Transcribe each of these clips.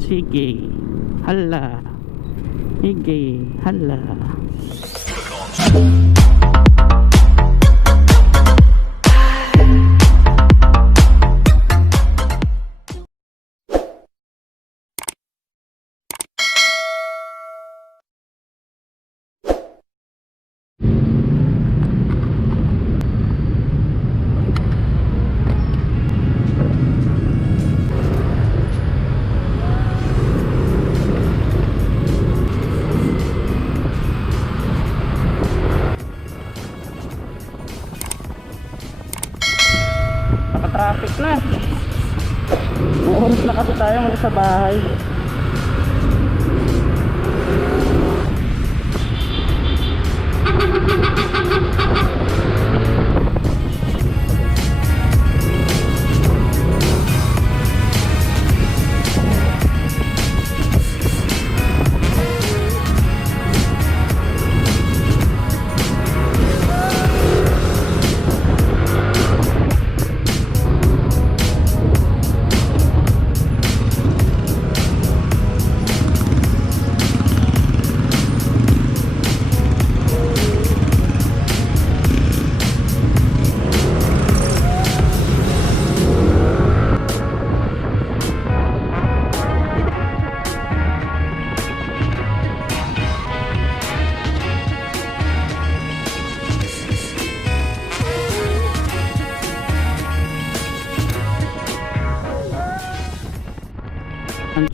Sige, hala. Sige, hala. Traffic na. Oras na kasi tayo mula sa bahay.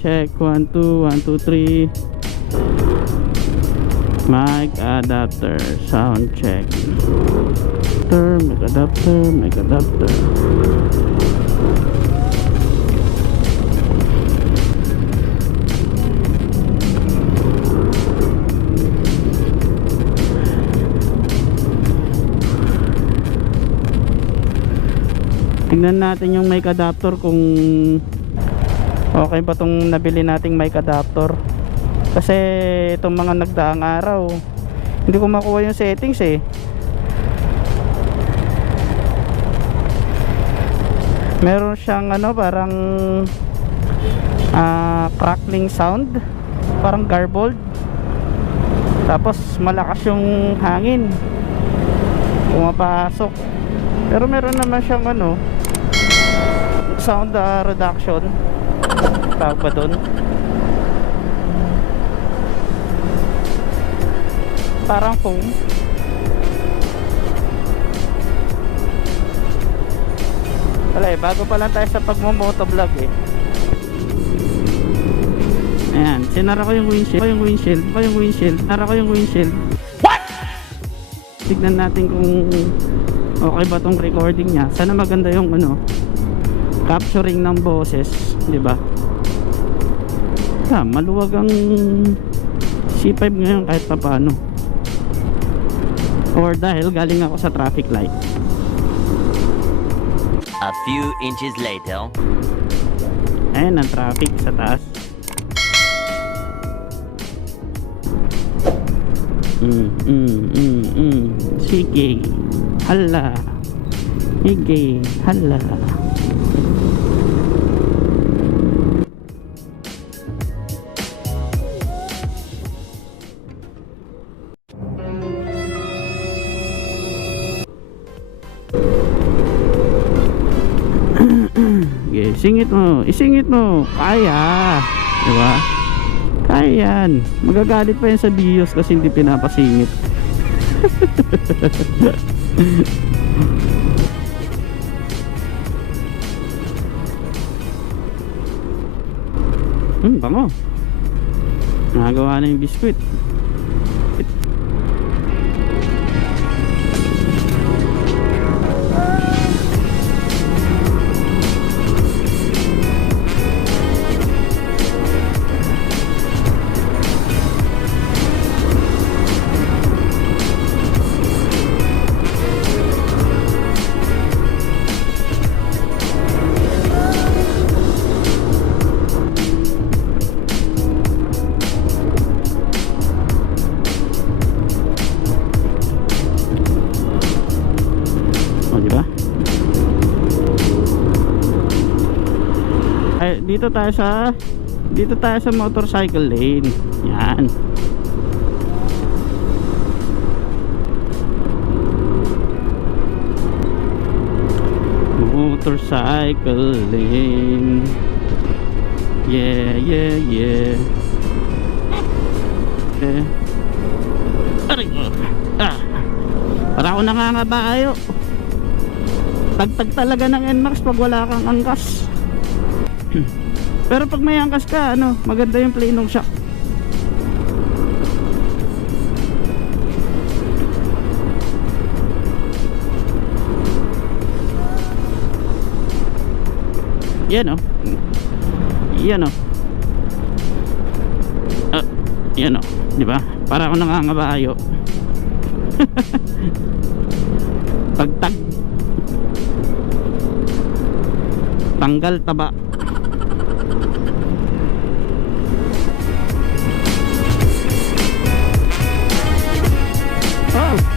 Check 1 2 1 2 3. Mic adapter sound check. Mic adapter, mic adapter. Tingnan natin yung mic adapter kung okay pa tong nabili nating mic adapter. Kasi itong mga nagdaang araw hindi ko makuha yung settings eh. Meron siyang ano, parang crackling sound, parang garbled. Tapos malakas yung hangin pumapasok. Pero meron naman siyang ano, sound reduction, tawag ba dun? Parang foam. Wala eh, bago pa lang tayo sa pagmo-motovlog eh. Ayan, sinara ko yung windshield, sinara ko yung windshield. What? Tignan natin kung okay ba tong recording niya. Sana maganda yung ano, capturing ng boses, di ba? Maluwag ang C5 ngayon kahit pa paano. Or dahil galing ako sa traffic light. A few inches later. Ayan ang traffic sa taas. Sige, hala. Sige, hala. Isingit mo, kaya, diba? Kaya yan. Magagalit pa yan sa bios kasi hindi pinapasingit. Bango. Nagawa na yung biskuit. Ay, dito tayo sa motorcycle lane. Yan. Motorcycle lane. Yeah, yeah, yeah. Okay. Aray. Para ako nangangabayo. Tagtag talaga ng NMAX pag wala kang angkas. Pero pag may angkas ka, ano, maganda yung planong shock. Yan o. Yan o. Yan o. Diba? Para ako nangangabayo. Pagtag. Tanggal taba. Oh.